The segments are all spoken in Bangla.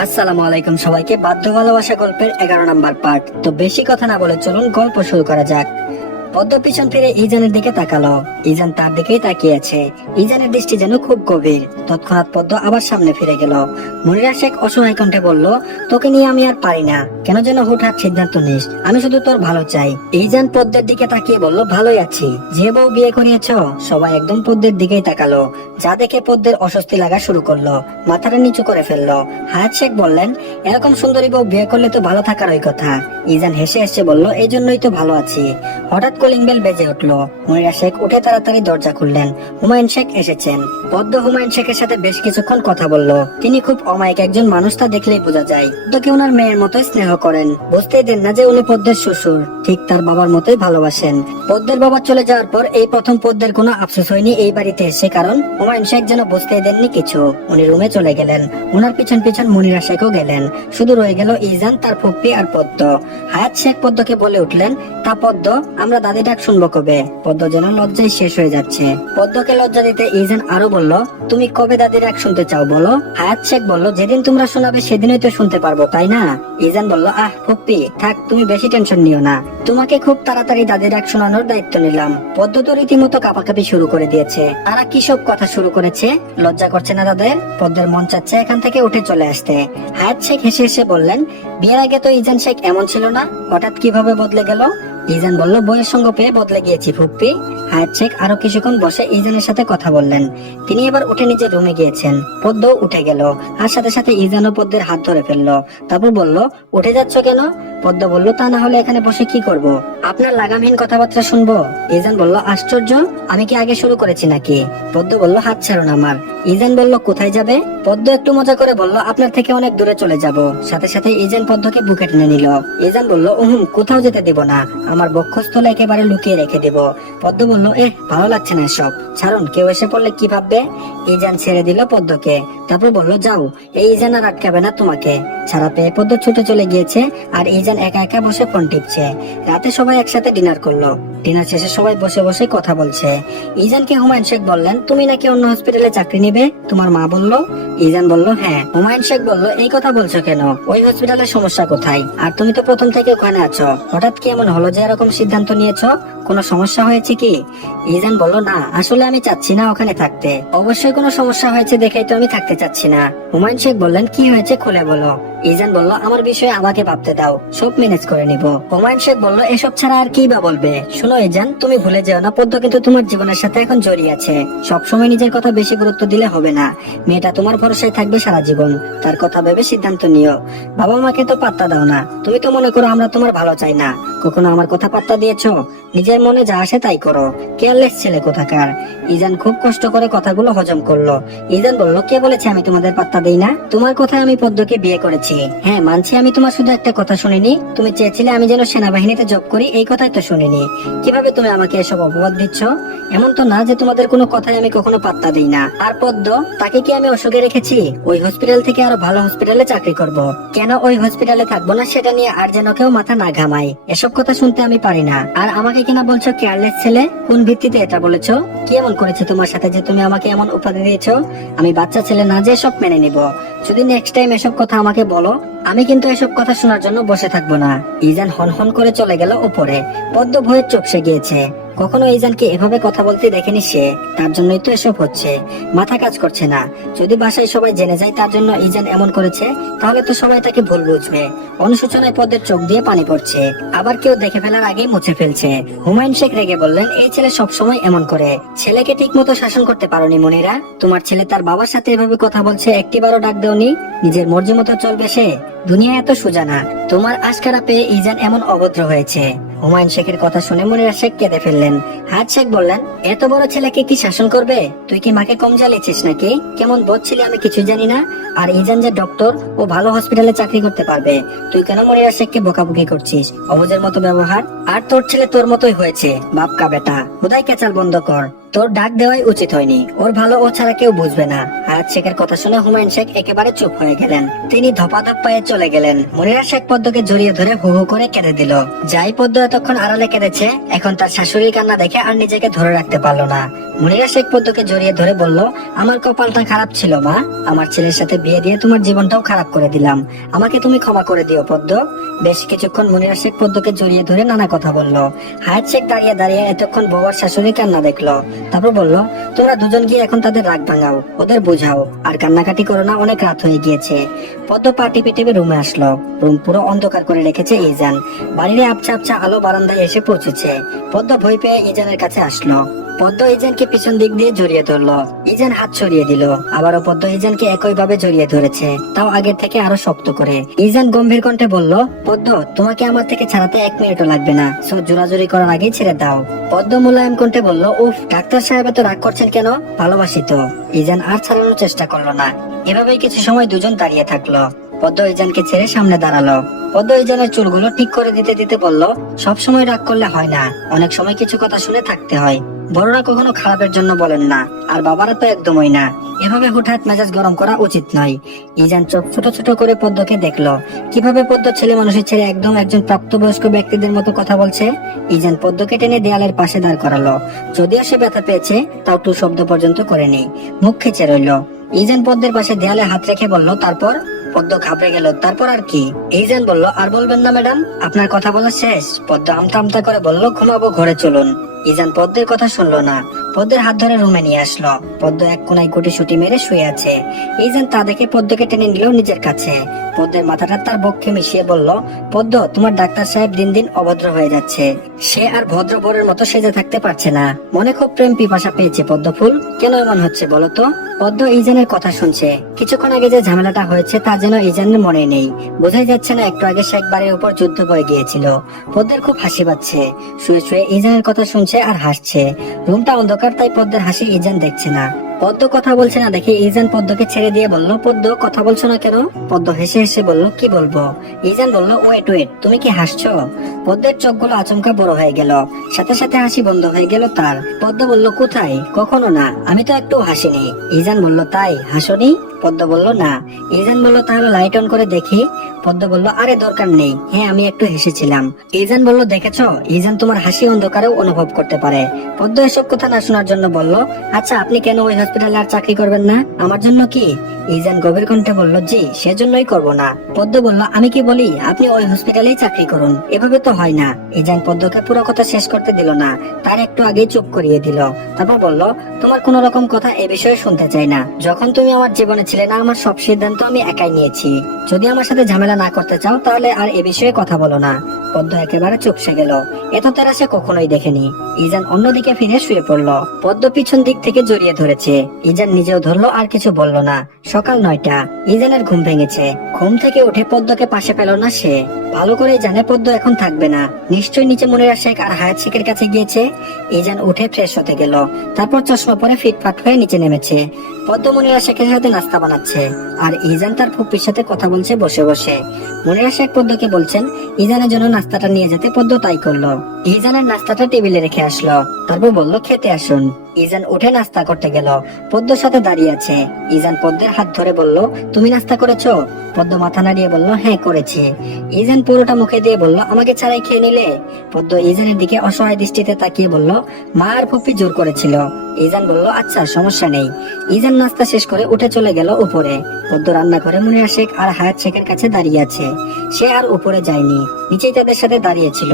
আসসালামু আলাইকুম সবাইকে। বাধ্য ভালোবাসা গল্পের 11 নম্বর পার্ট। তো বেশি কথা না বলে চলুন গল্প শুরু করা যাক। পদ্ম পিছন ফিরে ইজানের দিকে তাকালো। ইজান তার দিকেই তাকিয়ে আছে। ইজানের দৃষ্টি যেন খুব গভীর। তৎক্ষণাৎ পদ্ম আবার সামনে ফিরে গেল। মনিরা শেখ অসহায় কণ্ঠে বলল, তোকে নিয়ে আমি আর পারি না। কেন যেন হুটহাট সিদ্ধান্ত নিস? আমি শুধু তোর ভালো চাই। ইজান পদ্মের দিকে তাকিয়ে বলল, ভালোই আছি। যে বউ বিয়ে করিয়েছ? সবাই একদম পদ্মের দিকেই তাকালো। যা দেখে পদ্মের অস্বস্তি লাগা শুরু করলো। মাথাটা নিচু করে ফেললো। হায়াত শেখ বললেন, এরকম সুন্দরী বউ বিয়ে করলে তো ভালো থাকার ওই কথা। ইজান হেসে হেসে বলল, এই জন্যই তো ভালো আছি। হঠাৎ কলিং বেল বেজে উঠলো। মনিরা শেখ উঠে তাড়াতাড়ি দরজা খুললেন। হুমায়ুন শেখ এসেছেন। পদ্ম হুমায়ুন শেখের সাথে বেশ কিছুক্ষণ কথা বলল। তিনি খুব অমায়িক একজন মানুষ, তা দেখলেই বোঝা যায়। পদ্মকে ওনার মেয়ের মতোই স্নেহ করেন। বুঝতেই দেন না যে উনি পদ্মের শ্বশুর। ঠিক তার বাবার মতোই ভালোবাসেন। পদ্মের বাবা চলে যাওয়ার পর এই প্রথম পদ্মের কোনো আফসোস হয়নি এই বাড়িতে এসে, কারণ হুমায়ুন শেখ যেন বুঝতেই দেননি কিছু। উনি রুমে চলে গেলেন। ওনার পিছন পিছন মনিরা শেখও গেলেন। শুধু রয়ে গেল ইজান, তার ফুপ্পি আর পদ্ম। হায়াত শেখ পদ্মকে বলে উঠলেন, তা পদ্ম, আমরা দাদি ডাক শুনবো কবে? পদ্ম যেন লজ্জায় শেষ হয়ে যাচ্ছে। পদ্মকে লজ্জা দিতে ইজান আরো বলল, তুমি কবে দাদি ডাক শুনতে চাও বলো? হায়াত শেখ বলল, যেদিন তোমরা শোনাবে সেদিনই তো শুনতে পারবো, তাই না? ইজান বলল, আহ ফুপ্পি থাক, তুমি বেশি টেনশন নিও না। তোমাকে খুব তাড়াতাড়ি দাদি ডাক শোনানোর দায়িত্ব নিলাম। পদ্ম তো রীতিমতো কাঁপাকাঁপি শুরু করে দিয়েছে। তারা কি সব কথা শুরু করেছে? লজ্জা করছে না তাদের? পদ্মের মন চাচ্ছে এখান থেকে উঠে চলে আসতে। হায়াত শেখ হেসে হেসে বললেন, বিয়ের আগে তো ইজান শেখ এমন ছিল না, হঠাৎ কিভাবে বদলে গেল? ইজান বলল, বইয়ের সঙ্গ পেয়ে বদলে গিয়েছি ফুপ্পি। হায়াত শেখ আরো কিছুক্ষণ বসে ইজানের সাথে কথা বললেন। তিনি এবার উঠে নিজের রুমে গিয়েছেন। পদ্ম উঠে গেল, আর সাথে সাথে ইজানও পদ্মের হাত ধরে ফেললো। তারপর বলল, উঠে যাচ্ছ কেন? পদ্ম বলল, তা না হলে এখানে বসে কি করব? আপনার লাগামহীন কথাবার্তা শুনবো? ইজান বলল, আশ্চর্য, আমি কি আগে শুরু করেছি নাকি? পদ্ম বলল, হাত ছাড়ুন আমার। ইজান বলল, কোথায় যাবে? পদ্ম একটু মজা করে বলল, আপনার থেকে অনেক দূরে চলে যাব। সাথে সাথে ইজান পদ্মকে বুকে টেনে নিল। ইজান বলল, কোথাও যেতে দিব না, আমার বক্ষস্থলে একেবারে লুকিয়ে রেখে দেব। পদ্ম বলল, ভালো লাগছে না এসব, ছাড়ুন, কেউ এসে পড়লে কি ভাববে? ইজান ছেড়ে দিল পদ্মকে। তারপর বলল, যাও, এই ইজান আর আটকাবে না তোমাকে। ছাড়া পেয়ে পদ্ম ছুটে চলে গিয়েছে, আর ইজান একা একা বসে ফোন টিপছে। রাতে সবাই একসাথে ডিনার করলো। ডিনার শেষে সবাই বসে বসে কথা বলছে। ইজানকে হুমায়ুন শেখ বললেন, তুমি নাকি অন্য হসপিটালে চাকরি নিবে, তোমার মা বলল। ইজান বলল, হ্যাঁ। হুমায়ুন শেখ বলল, এই কথা বলছো কেন? ওই হসপিটালের সমস্যা কোথায়? আর তুমি তো প্রথম থেকে ওখানে আছো, হঠাৎ কি এমন হলো যে এরকম সিদ্ধান্ত নিয়েছো? কোনো সমস্যা হয়েছে কি? ইজান বলল, না, আসলে আমি চাচ্ছি না ওখানে থাকতে। অবশ্যই কোনো সমস্যা হয়েছে দেখেই তো আমি থাকতে চাচ্ছি না। হুমায়ুন শেখ বললেন, কি হয়েছে খুলে বলো। ইজান বলল, আমার বিষয়ে আমাকে ভাবতে দাও, সব ম্যানেজ করে নিব। হুমায়ুন শেখ বলল, এসব ছাড়া আর কি বা বলবে? শোনো ইজান, তুমি ভুলে যেও না, পদ্ম কিন্তু তোমার জীবনের সাথে এখন জড়িয়ে আছে। সবসময় নিজের কথা বেশি গুরুত্ব দিলে হবে না। মেয়েটা তোমার ভরসায় থাকবে সারা জীবন। তার কথা ভেবে সিদ্ধান্ত নিও। বাবা মাকে তো পাত্তা দাও না। তুমি তো মনে করো আমরা তোমার ভালো চাই না। কখনো আমার কথা পাত্তা দিয়েছো? নিজের মনে যা আসে তাই করো। কেয়ারলেস ছেলে কোথাকার। ইজান খুব কষ্ট করে কথাগুলো হজম করলো। ইজান বলল, কে বলেছে আমি তোমাদের পাত্তা দেই না? তোমার কথায় আমি পদ্মকে বিয়ে করেছি। হ্যাঁ মানছি, আমি তোমার শুধু একটা কথা শুনিনি। তুমি চেয়েছিলে আমি যেন সেনাবাহিনীতে জব করি, এই কথাই তো শুনিনি। কিভাবে তুমি আমাকে এসব অপবাদ দিচ্ছ? এমন তো না যে তোমাদের কোনো কথাই আমি কখনো পাত্তা দিই না। আর পদ্ম, তাকে কি আমি অসুখে রেখেছি? ওই হসপিটাল থেকে আরো ভালো হসপিটালে চাকরি করব। কেন ওই হসপিটালে থাকবো না সেটা নিয়ে আর যেন কেউ মাথা না ঘামায়। এসব কথা শুনতে আমি পারি না। আর আমাকে কিনা বলছো কেয়ারলেস ছেলে? কোন ভিত্তিতে এটা বলেছো? কি এমন করেছে তোমার সাথে যে তুমি আমাকে এমন উপাধি দিয়েছো? আমি বাচ্চা ছেলে না যে সব মেনে নিব। যদি নেক্সট টাইম এসব কথা আমাকে বলো, আমি কিন্তু এসব কথা শোনার জন্য বসে থাকবো না। ইজান হন হন করে চলে গেল উপরে। পদ্ম ভয়ে চোখসে গিয়েছে। কখনো ইজানকে এভাবে কথা বলতে দেখেনি সে। তার জন্যই তো এসব হচ্ছে। মাথা কাজ করছে না। যদি বাসায় সবাই জেনে যায় তার জন্য ইজান এমন করেছে, তাহলে তো সবাই তাকে ভুল বুঝবে। অনুশোচনায় পদ্মের চোখ দিয়ে পানি পড়ছে। আবার কেউ দেখে ফেলার আগেই মুছে ফেলছে। হুমায়ুন শেখ রেগে বললেন, এই ছেলে সবসময় এমন করে। ছেলেকে ঠিক মতো শাসন করতে পারোনি মনিরা। তোমার ছেলে তার বাবার সাথে এভাবে কথা বলছে, একটিবারও ডাক দেওনি? নিজের মর্জি মতো চলবে সে? দুনিয়া এত সোজা না। তোমার আশকারা পেয়ে ইজান এমন অভদ্র হয়েছে। হুমায়ুন শেখের কথা শুনে মনিরা শেখ কেঁদে ফেললেন। হায়াত শেখ বললেন, এত বড় ছেলেকে কি শাসন করবে? তুই কি মাকে কম জ্বালিয়েছিস নাকি? কেমন বোধ ছিলে আমি কিছু জানি না। আর ইজান যে ডক্টর, ও ভালো হসপিটালে চাকরি করতে পারবে। তুই কেন মনিরা শেখকে বকাবকি করছিস? অবুঝের মতো ব্যবহার। আর তোর ছেলে তোর মতোই হয়েছে, বাপকা বেটা। হুদাই কেচাল বন্ধ কর। তোর ডাক দেওয়াই উচিত হয়নি, ওর ভালো ও ছাড়া কেউ বুঝবে না। হায়াত শেখের কথা শুনে হুমায়ুন শেখ একেবারে চুপ হয়ে গেলেন। তিনি ধপাধপ পায়ে চলে গেলেন। মনিরা শেখ পদ্মকে জড়িয়ে ধরে হু হু করে কেঁদে দিল। যাই পদ্ম এতক্ষণ আড়ালে কেঁদেছে, এখন তার শাশুড়ির কান্না দেখে আর নিজেকে ধরে রাখতে পারলো না। মনিরা শেখ পদ্মকে জড়িয়ে ধরে বলল, আমার কপালটা খারাপ ছিল মা, আমার ছেলের সাথে বিয়ে দিয়ে তোমার জীবনটাও খারাপ করে দিলাম, আমাকে তুমি ক্ষমা করে দিও পদ্ম। বেশ কিছুক্ষণ মনিরা শেখ পদ্মকে জড়িয়ে ধরে নানা কথা বলল। হায়াত শেখ দাঁড়িয়ে দাঁড়িয়ে এতক্ষণ বউয়ার শাশুড়ি কান্না দেখলো। তারপর বলল, তোমরা দুজন গিয়ে এখন তাদের রাগ ভাঙাও, ওদের বুঝাও, আর কান্নাকাটি করো না, অনেক রাত হয়ে গিয়েছে। পদ্ম পা টিপে টিপে রুমে আসলো। রুম পুরো অন্ধকার করে রেখেছে ইজান। বাড়ির আবছা আবছা আলো বারান্দায় এসে পৌঁছেছে। পদ্ম ভয় পেয়ে ইজানের কাছে আসলো। পদ্ম ইজানকে পিছন দিক দিয়ে জড়িয়ে ধরলো। ইজান হাত ছড়িয়ে দিল। আবারও পদ্ম ইজানকে একই ভাবে জড়িয়ে ধরেছে, তাও আগের থেকে আরো শক্ত করে। ইজান গম্ভীর কণ্ঠে বলল, পদ্ম তোমাকে আমার থেকে ছাড়াতে 1 মিনিটও লাগবে না, সো জোরাজুরি করার আগেই ছেড়ে দাও। পদ্ম মোলায়েম কণ্ঠে বলল, উফ ডাক্তার সাহেব এত রাগ করছেন কেন, ভালোবাসি তো। ইজান আর ছাড়ানোর চেষ্টা করলো না। এভাবেই কিছু সময় দুজন দাঁড়িয়ে থাকলো। পদ্ম ইজানকে ছেড়ে সামনে দাঁড়ালো। পদ্ম ইজানের চুলগুলো ঠিক করে দিতে দিতে বলল, সব সময় রাগ করলে হয় না, অনেক সময় কিছু কথা শুনে থাকতে হয়। বড়রা কখনো খারাপের জন্য বলেন না, আর বাবারা তো একদমই না। এভাবে হুটহাট মেজাজ গরম করা উচিত নয়। ইজান চোখ ছোট ছোট করে পদ্মকে দেখলো। কিভাবে পদ্ম ছেলে মানুষের ছেড়ে একদম একজন প্রাপ্তবয়স্ক ব্যক্তিদের মতো কথা বলছে। ইজান পদ্মকে টেনে দেয়ালের পাশে দাঁড় করালো। যদিও সে ব্যথা পেয়েছে, তাও টু শব্দ পর্যন্ত করেনি, মুখ খেচে রইল। ইজান পদ্মের পাশে দেয়ালে হাত রেখে বলল, তারপর? পদ্ম ঘাবড়ে গেল। তারপর আর কি? ইজান বলল, আর বলবেন না ম্যাডাম, আপনার কথা বলা শেষ। পদ্ম আমতা আমতা করে বলল, ঘুমাবো, ঘরে চলুন। ইজান পদ্মের কথা শুনলো না। পদ্মের হাত ধরে রুমে নিয়ে আসলো। পদ্ম এক কোনায় গুটি মেরে শুয়ে আছে। ইজান তা দেখে পদ্মকে টেনে নিল নিজের কাছে। পদ্মের মাথাটা তার বক্ষে মিশিয়ে বলল, পদ্ম তোমার ডাক্তার সাহেব দিন দিন অভদ্র হয়ে যাচ্ছে। সে আর ভদ্র বরের মতো সেজে থাকতে পারছে না। মনে খুব প্রেম পিপাসা পেয়েছে পদ্ম ফুল, কেন এমন হচ্ছে বলো তো? পদ্ম ইজানের কথা শুনছে। কিছুক্ষণ আগে যে ঝামেলাটা হয়েছে তা যেন ইজানের মনে নেই। বোঝাই যাচ্ছে না একটু আগে শেখ বাড়ির উপর যুদ্ধ হয়ে গিয়েছিল। পদ্মের খুব হাসি পাচ্ছে। শুয়ে শুয়ে ইজানের কথা শুনছে আর হাসছে। রুমটা অন্ধকার, তাই পদ্মের হাসি ইজান দেখছে না। পদ্ম কথা বলছে না দেখে ইজান পদ্মকে ছেড়ে দিয়ে বলল, পদ্ম কথা বলছো না কেন? পদ্ম হেসে হেসে বলল, কি বলবো? ইজান বলল, ওয়েট ওয়েট, তুমি কি হাসছো? পদ্মের চোখগুলো আচমকা বড় হয়ে গেল। সাথে সাথে হাসি বন্ধ হয়ে গেল তার। পদ্ম বলল, কোথায়? কখনো না, আমি তো একটু হাসিনি। ইজান বলল, তাই হাসনি? পদ্ম বলল, না। ইজান বলল, তাহলে লাইট অন করে দেখি। পদ্ম বলল, আরে দরকার নেই, হ্যাঁ আমি একটু হেসেছিলাম। ইজান বলল, দেখেছো, ইজান তোমার হাসি অন্ধকারেও অনুভব করতে পারে। পদ্ম এসব কথা না শোনার জন্য বলল, আচ্ছা আপনি কেন ওই হসপিটালে আর চাকরি করবেন না? আমার জন্য কি? ইজান গভীর কণ্ঠে বলল, জি সেজন্যই করব না। পদ্ম বলল, আমি কি বলি, আপনি ওই হসপিটালেই চাকরি করুন, এভাবে তো হয় না। ইজান পদ্মকে পুরো কথা শেষ করতে দিল না, তার একটু আগেই চুপ করিয়ে দিল। তারপর বলল, তোমার কোন রকম কথা এ বিষয়ে শুনতে চাই না। যখন তুমি আমার জীবনে ছিলে না, আমার সব সিদ্ধান্ত আমি একাই নিয়েছি। যদি আমার সাথে ঝামেলা না করতে চাও তাহলে আর এ বিষয়ে কথা বলো না। পদ্ম একেবারে চুপসে গেল। এত তারা সে কখনোই দেখেনি। ইজান অন্যদিকে ফিরে শুয়ে পড়ল। পদ্ম পিছন দিক থেকে জড়িয়ে ধরেছে। ইজান নিজেও ধরলো, আর কিছু বলল না। সকাল 9টা। ইজানের ঘুম ভেঙেছে। ঘুম থেকে উঠে পদ্মকে পাশে পেল না সে। ভালো করে জানে পদ্ম এখন থাকবে না। নিশ্চয়ই নিচে মনিরা শেখ আর হায়াত শেখের কাছে গিয়েছে। ইজান উঠে ফ্রেশ হতে গেল। তারপর চশমা পরে ফিটফাট হয়ে নিচে নেমেছে। পদ্ম মনিরা শেখের সাথে নাস্তা বানাচ্ছে, আর ইজান তার ফুপির সাথে কথা বলছে বসে বসে। মনিরা শেখ পদ্মকে বলছেন ইজানের জন্য নাস্তাটা নিয়ে যেতে। পদ্ম তাই করলো। ইজানের নাস্তাটা টেবিলে রেখে আসলো। তারপর বলল, খেতে আসুন। ইজান উঠে নাস্তা করতে গেল। পদ্মর সাথে দাঁড়িয়ে আছে। ইজান পদ্মের হাত ধরে বলল, তুমি নাস্তা করেছো? পদ্ম মাথা নাড়িয়ে বলল, হ্যাঁ করেছি। ইজান পুরোটা মুখে দিয়ে বলল, আমাকে ছাড়াই খেয়ে নিলে? পদ্ম ইজানের দিকে অসহায় দৃষ্টিতে তাকিয়ে বলল, মা আর ফুপি জোর করেছিল। ইজান বলল, আচ্ছা সমস্যা নেই। ইজান নাস্তা শেষ করে উঠে চলে গেল উপরে। পদ্ম রান্না করে মুনিরা শেখ আর হায়াত শেখের কাছে দাঁড়িয়ে আছে। সে আর উপরে যায়নি, নিচেই তাদের সাথে দাঁড়িয়েছিল।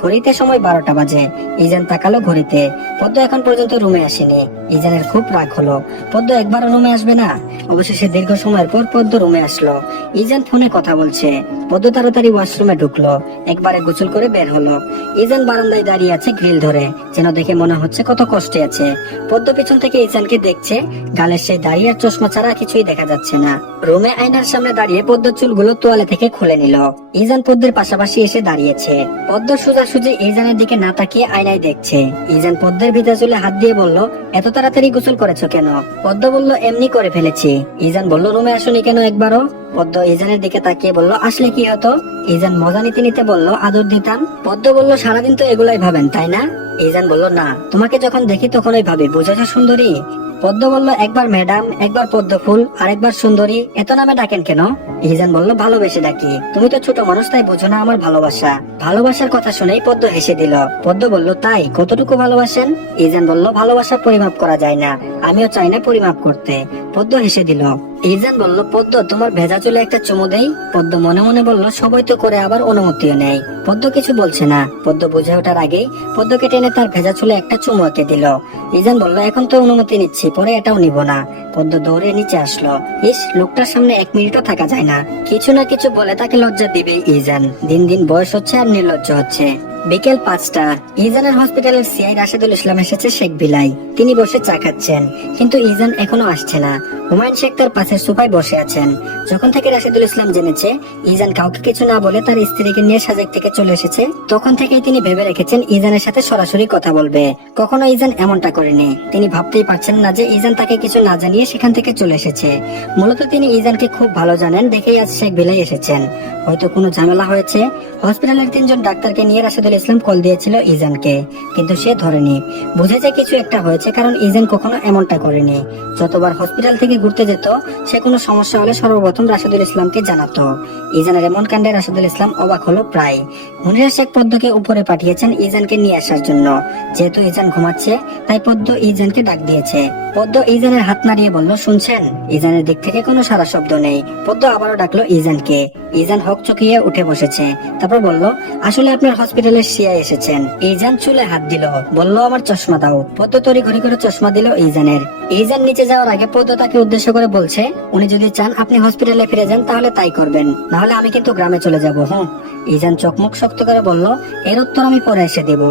ঘড়িতে সময় 12টা বাজে। ইজান তাকালো ঘড়িতে। পদ্ম এখন পর্যন্ত রুমে আসেনি। ইজানের খুব রাগ হলো। পদ্ম একবার রুমে আসবে না? অবশেষে দীর্ঘ সময়ের পর পদ্ম রুমে আসলো। ইজান ফোনে কথা বলছে। পদ্ম তাড়াতাড়ি ওয়াশরুমে ঢুকলো। একবারে গোসল করে বের হলো। ইজান বারান্দায় দাঁড়িয়ে আছে গ্রিল ধরে, যেন দেখে মনে হচ্ছে কত কষ্টে আছে। পদ্ম পিছন থেকে ইজানকে দেখছে। গালের সেই দাড়ি আর চশমা ছাড়া কিছুই দেখা যাচ্ছে না। রুমে আয়নার সামনে দাঁড়িয়ে পদ্ম চুলগুলো তোয়ালে থেকে খুলে নিল। ইজান পদ্মের পাশাপাশি এসে দাঁড়িয়েছে। পদ্ম সোজাসুজি ইজানের দিকে না তাকিয়ে আয়নায় দেখছে। ইজান পদ্মের ভিতর চুলে হাত দিয়ে বলল, এত তাড়াতাড়ি গোসল করেছো কেন? পদ্ম বলল, এমনি করে ফেলেছি। ইজান বলল, রুমে আসোনি কেন একবারও? পদ্ম ইজানের দিকে তাকিয়ে বলল, আসলে কি হতো? ইজান মজা নিতে নিতে বলল, আদর দিতাম। পদ্ম বলল, সারাদিন তো এগুলাই ভাবেন তাই না? ইজান বলল, না, তোমাকে যখন দেখি তখনই ভাবি বুঝেছো সুন্দরী। পদ্ম বলল, একবার ম্যাডাম, একবার পদ্ম ফুল, আর একবার সুন্দরী, এত নামে ডাকেন কেন? ইজান বলল, ভালোবেসে ডাকি। তুমি তো ছোট মানুষ, তাই বোঝো না আমার ভালোবাসা। ভালোবাসার কথা শুনেই পদ্ম হেসে দিল। পদ্ম বলল, তাই কতটুকু ভালোবাসেন? ইজান বলল, ভালোবাসা পরিমাপ করা যায় না, আমিও চাই না পরিমাপ করতে। পদ্ম হেসে দিল। ইজান বলল, পদ্ম তোমার ভেজা চুলে একটা চুমু দেই? পদ্ম মনে মনে বলল, সবাই তো করে, আবার অনুমতিও নেই। পদ্ম কিছু বলছে না। পদ্ম বুঝে ওঠার আগেই পদ্মকে টেনে তার ভেজা চুলে একটা চুমু এঁকে দিল। ইজান বলল, এখন তো অনুমতি নিচ্ছি, পরে এটাও নিব না। পদ্ম দৌড়ে নিচে আসলো। ইস, লোকটার সামনে 1 মিনিটও থাকা যায় না। কিছু না কিছু বলে তাকে লজ্জা দিবে ইজান। দিন দিন বয়স হচ্ছে আর নির্লজ্জ হচ্ছে। বিকেল 5টা। ইজানের হসপিটালের সিআই রাশেদুল ইসলাম এসেছে শেখ বিলাই। তিনি বসে চা খাচ্ছেন, কিন্তু ইজান এখনো আসছে না। হুমায়ুন শেখ তার পাশের সোফায় বসে আছেন। যখন থেকে রাশেদুল ইসলাম জেনেছে ইজান কাউকে কিছু না বলে তার স্ত্রীকে নিয়ে সাজেক থেকে চলে এসেছে, তখন থেকেই তিনি ভেবে রেখেছেন ইজানের সাথে সরাসরি কথা বলবে। কখনো ইজান এমনটা করেনি। তিনি ভাবতেই পারছেন না যে ইজান তাকে কিছু না জানিয়ে সেখান থেকে চলে এসেছে। মূলত তিনি ইজানকে খুব ভালো জানেন, দেখেই আজ শেখ বিলাই এসেছেন। হয়তো কোনো ঝামেলা হয়েছে। হসপিটালের 3জন ডাক্তারকে নিয়ে রাশেদুল ইসলাম কল দিয়েছিল ইজানকে, কিন্তু সে ধরেনি। বুঝেছে কিছু একটা হয়েছে, কারণ ইজান কখনো এমনটা করেনি। যতবার হসপিটাল থেকে ঘুরতে যেত, সে কোনো সমস্যা হলে সর্বপ্রথম রাশেদুল ইসলামকে জানাতো। ইজানের এমন কাণ্ডে রাশেদুল ইসলাম অবাক হলো প্রায়। মুনিরা শেখ পদ্মকে উপরে পাঠিয়েছেন ইজানকে নিয়ে আসার জন্য। যেহেতু ইজান ঘুমাচ্ছে, তাই পদ্ম ইজানকে ডাক দিয়েছে। পদ্ম ইজানের হাত নাড়িয়ে বলল, শুনছেন? ইজানের দিক থেকে কোনো সারা শব্দ নেই। পদ্ম আবারও ডাকলো ইজানকে। ইজান হক চকিয়ে উঠে বসেছে। তারপর বলল, আসলে আপনার হসপিটালের সিআই এসেছেন। ইজান চুলে হাত দিল, বলল, আমার চশমা দাও। পদ্ম তড়ি ঘড়ি করে চশমা দিল ইজানের। ইজান নিচে যাওয়ার আগে পদ্ম তাকে উদ্দেশ্য করে বলছে, উনি যদি চান আপনি হসপিটালে ফিরে যান তাহলে তাই করবেন, নাহলে আমি কিন্তু গ্রামে চলে যাব। ইজান চোখ মুখ শক্ত করে বলল, এর উত্তর আমি পরে এসে দেব।